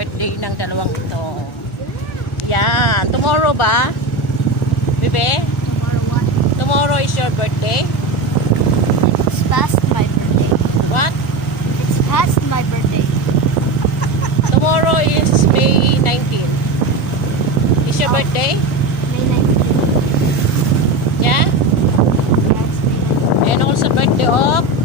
birthday ng dalawang ito. Yan. Tomorrow ba? Bebe? Tomorrow what? Tomorrow is your birthday? It's past my birthday. What? It's past my birthday. Tomorrow is May 19. Is your oh. birthday? May 19. Yeah? Yes, May 19. And also birthday of?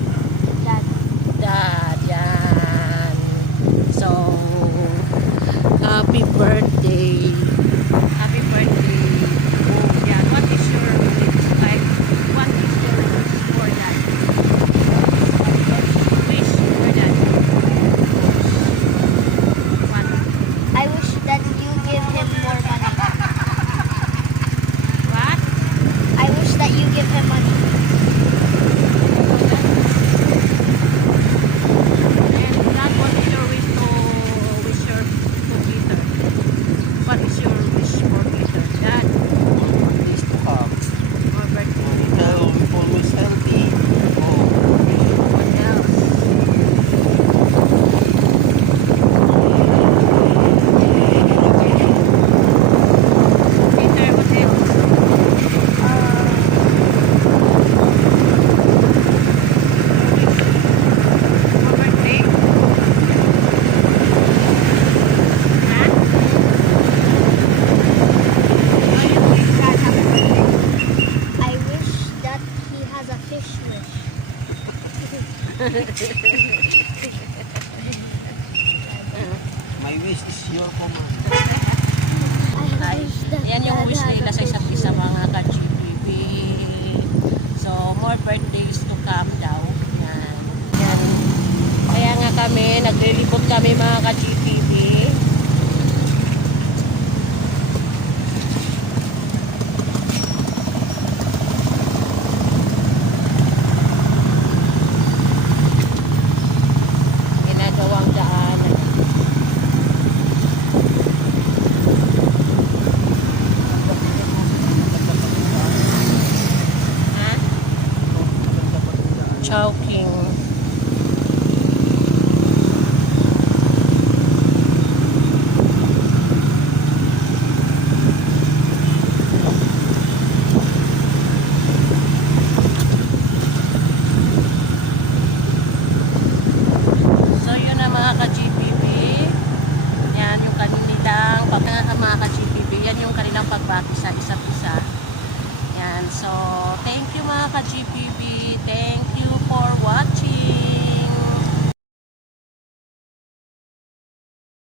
He has a fish wish. my wish is your command. Ay, yan yung wish nila sa isa't isa mga ka-GPP. So, more birthdays to come daw. Yan. Yan. Kaya nga kami, naglilibot kami mga ka-GPP. Chowking. So yun na mga ka-GPP. Yan yung kanilang pag mga ka-GPP, yan yung kanilang pagbati sa isa't isa. Yan. So, thank you mga ka-GPP.